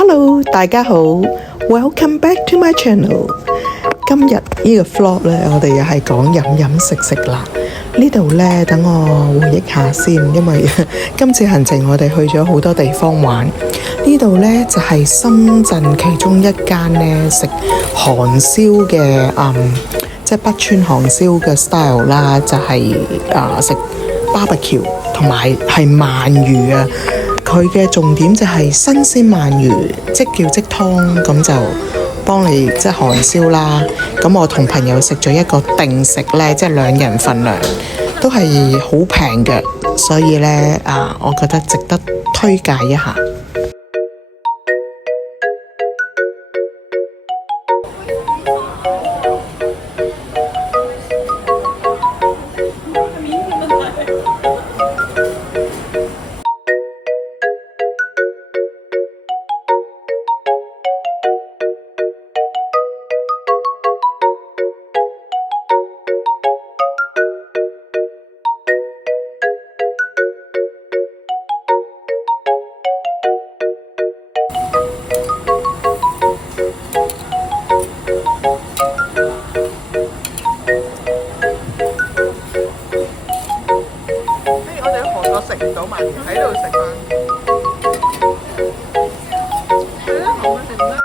Hello，大家好，Welcome back to my channel。今日呢個 vlog 呢，我哋又係講飲食啦。呢度呢，等我回憶下先，因為今次行程我哋去咗好多地方玩。呢度呢，就係深圳其中一間呢食韓燒嘅，即係北川韓燒嘅 style 啦，就係食 barbecue 同埋係鰻魚啊。佢嘅重點就係新鮮鰻魚，即叫即湯，咁就幫你即係韓燒啦。咁我同朋友食咗一個定食呢，即係2人份量，都係好平嘅，所以呢，我覺得值得推介一下。食唔到鰻魚喺度食翻，係啦，好啊，食唔得。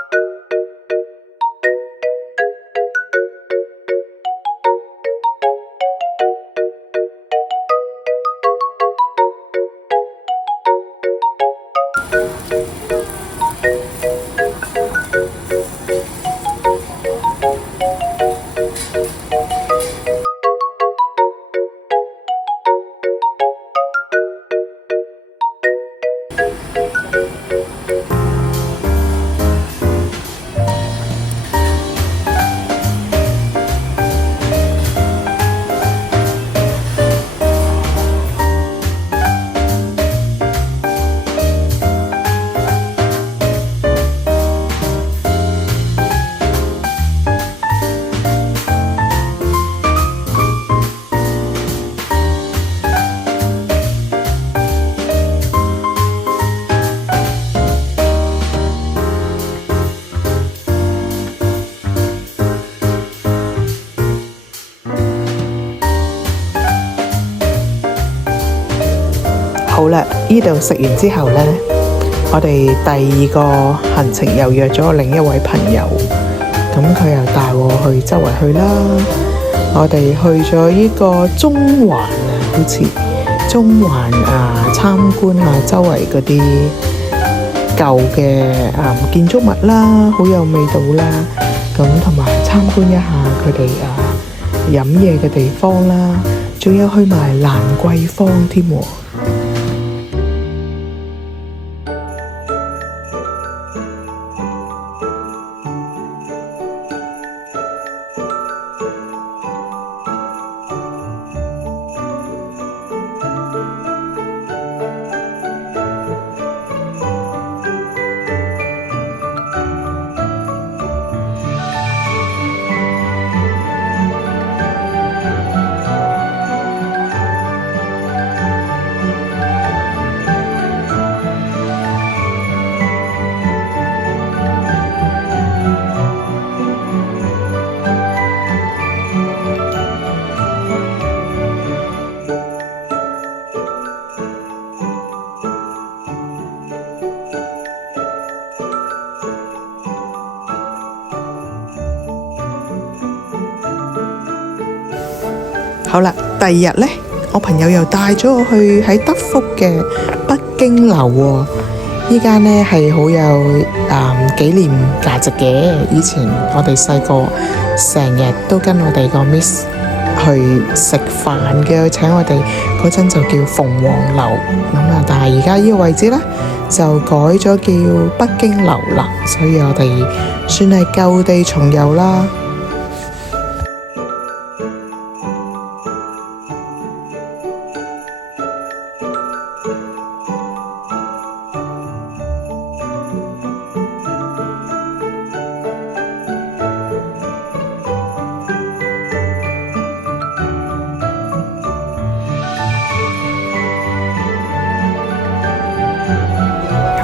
好啦，呢度食完之後呢，我哋第2個行程又約咗另一位朋友，咁佢又帶我去周圍去啦。我哋去咗呢個中環啊，好似中環參觀下周圍嗰啲舊嘅建築物啦，好有味道啦。咁同埋參觀一下佢哋飲嘢嘅地方啦，仲有去埋蘭桂坊添喎。好啦，第2日呢，我朋友又帶咗我去喺德福嘅北京樓喎。依間呢係好有紀念價值嘅。以前我哋細個成日都跟我哋個 Miss 去食飯嘅，請我哋嗰陣就叫鳳凰樓咁但係而家呢個位置呢，就改咗叫北京樓啦，所以我哋算係舊地重遊啦。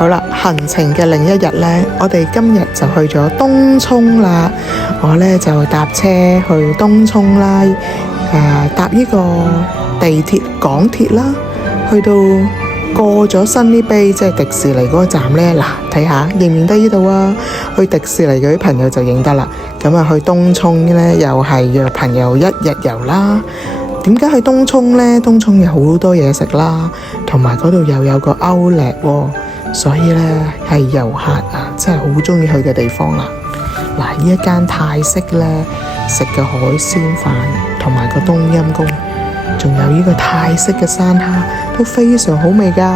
好啦，行程嘅另一日呢，我哋今日就去咗東涌啦。我呢就搭車去東涌啦，搭呢個地鐵港鐵啦，去到過咗 Sunny Bay 即係迪士尼嗰個站呢。嗱，睇下認唔認得呢度啊？去迪士尼嗰啲朋友就認得啦。咁啊，去東涌呢，又係約朋友一日遊啦。點解去東涌呢？東涌有好多嘢食啦，同埋嗰度又有個Outlet喎。所以呢，係遊客啊，真係好中意去嘅地方啦。嗱，呢一間泰式呢，食嘅海鮮飯同埋個冬陰功，仲有呢個泰式嘅山蝦都非常好味㗎。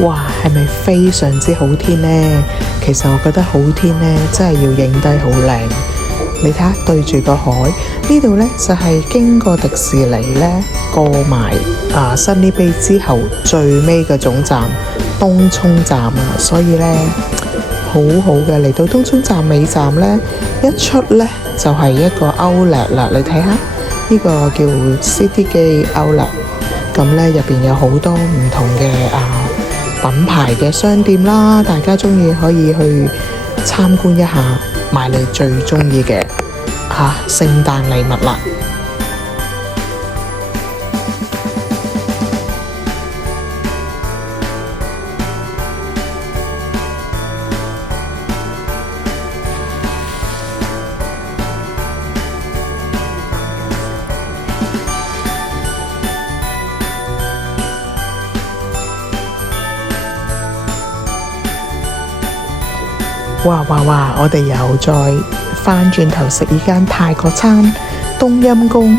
哇，係咪非常之好天呢？其實我覺得好天呢，真係要影低好靚。你睇下對住個海，呢度呢就係經過迪士尼呢，過埋Sunny Bay之後最尾嘅總站東涌站啊，所以呢，好好嘅。嚟到東涌站尾站呢，一出呢就係一個Outlet啦。你睇下呢個叫 Citygate Outlet， 咁呢入邊有好多唔同嘅品牌嘅商店啦，大家中意可以去參觀一下，買你最中意嘅聖誕禮物啦。哇！我哋又再返轉頭食呢間泰國餐，冬陰功、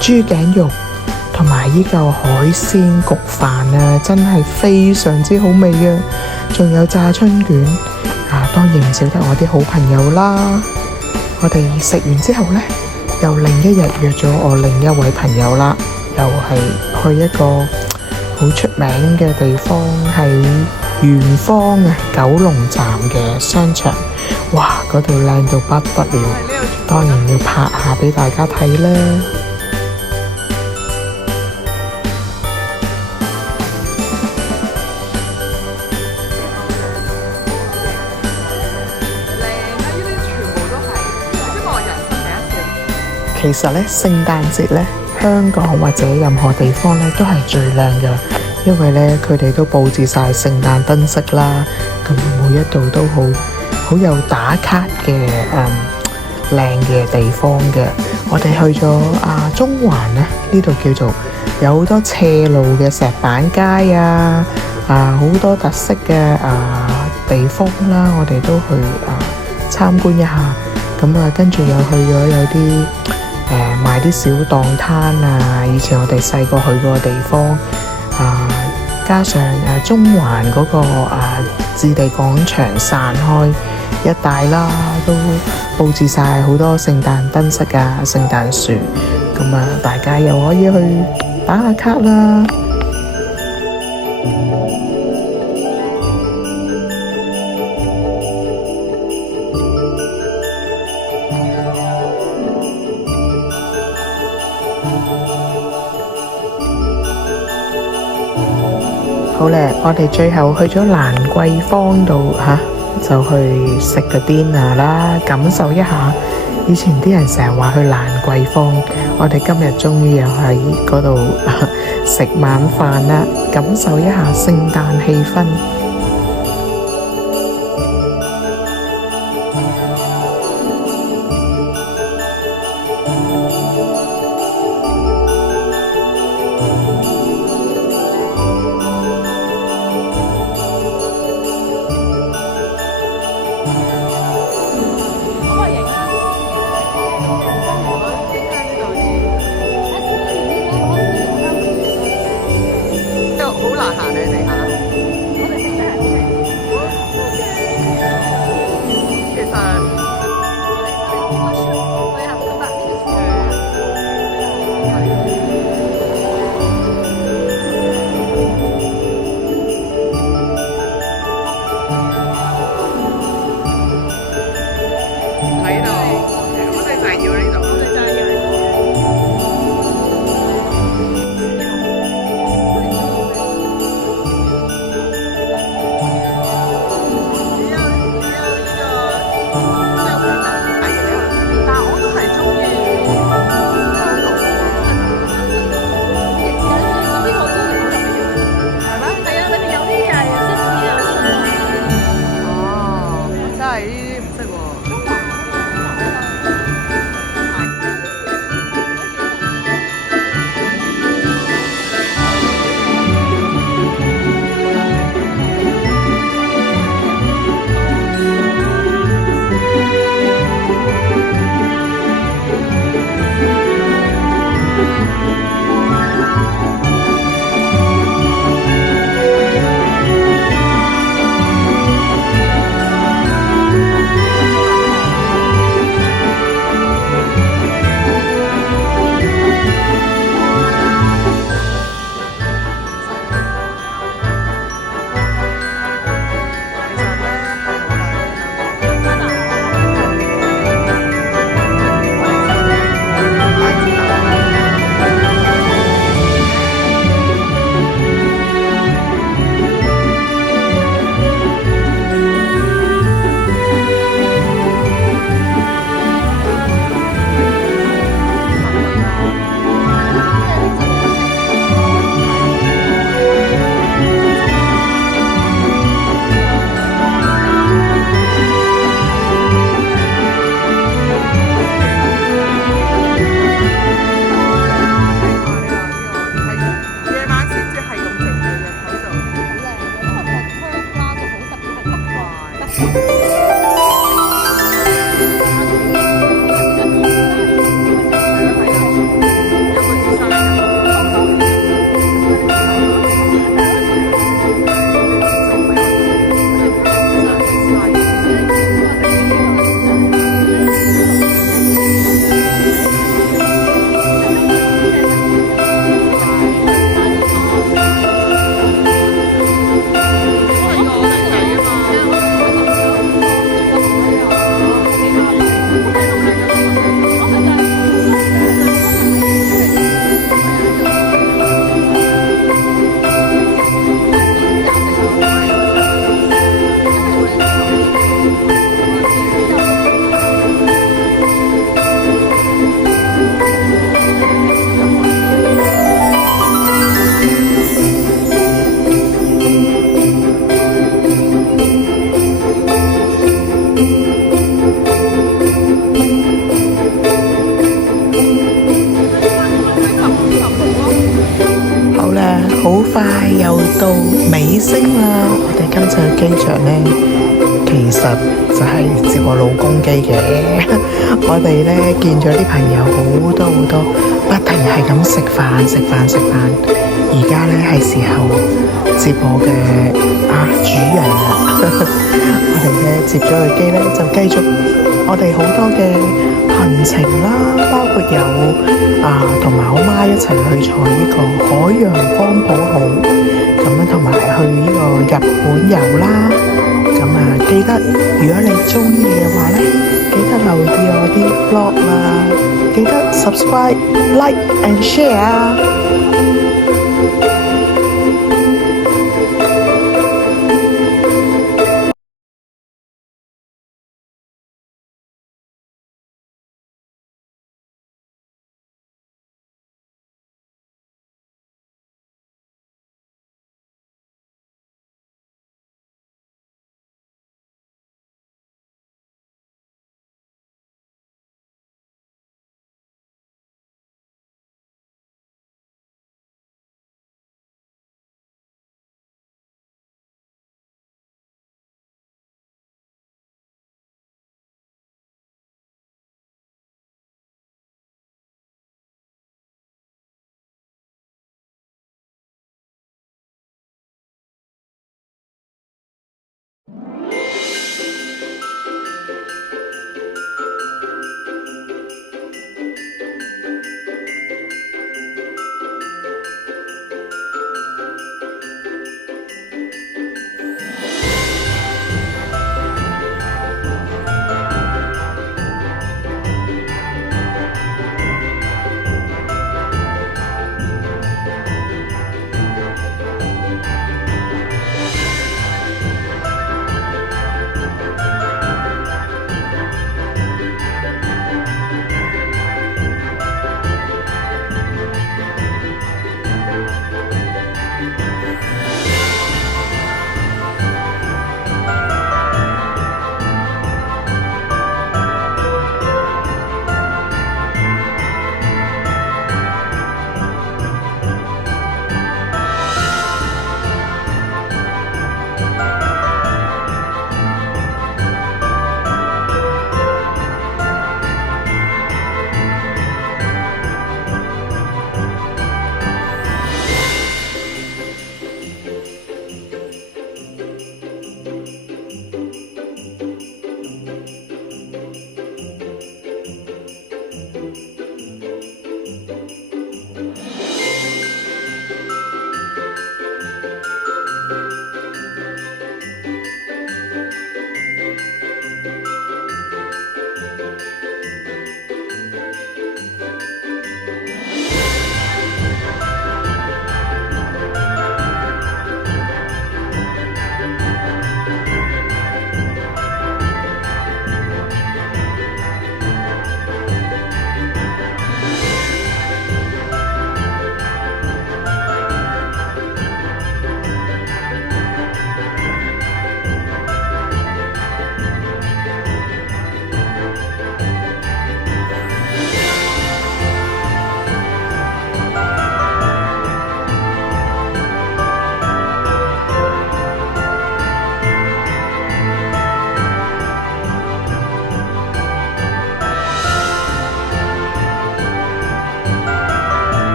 豬頸肉同埋呢嚿海鮮焗飯啊，真係非常之好味嘅。仲有炸春卷當然唔少得我啲好朋友啦。我哋食完之後呢，又另一日約咗我另一位朋友啦，又係去一個好出名嘅地方，喺圓方九龍站嘅商場。哇，嗰度靚到不得了，當然要拍下俾大家睇啦。其實呢，聖誕節呢，香港或者任何地方呢，都係最靚嘅，因為呢，佢哋都佈置晒聖誕燈飾啦，咁每一度都好有打卡嘅靚嘅地方嘅。我哋去咗中環呢，呢度叫做有好多斜路嘅石板街好多特色嘅地方啦，我哋都去參觀一下。咁跟住又去咗有啲賣啲小檔攤以前我哋細個去過嘅地方加上中環嗰個置地廣場散開一帶啦，都佈置晒好多聖誕燈飾聖誕樹，咁大家又可以去打下卡啦。好咧，我哋最後去咗蘭桂坊度就去食個 dinner 啦，感受一下以前啲人成日話去蘭桂坊，我哋今日終於又喺嗰度食晚飯啦，感受一下聖誕氣氛。好難行你哋嚇。其實喺度，我哋就係要呢度。好快又到尾聲啦！我哋今次去機場呢，其實就係接我老公機嘅。我哋呢見咗啲朋友好多，不停係咁食飯。而家呢係時候接我嘅主人啦。我哋呢接咗佢機呢，就繼續我哋好多嘅行程啦，包括有同埋我媽一齊去坐呢個海洋光譜號，咁樣同埋去呢個日本遊啦。咁記得如果你中意嘅話呢，記得留意我啲 vlog 啦，記得 subscribe、like and share 啊！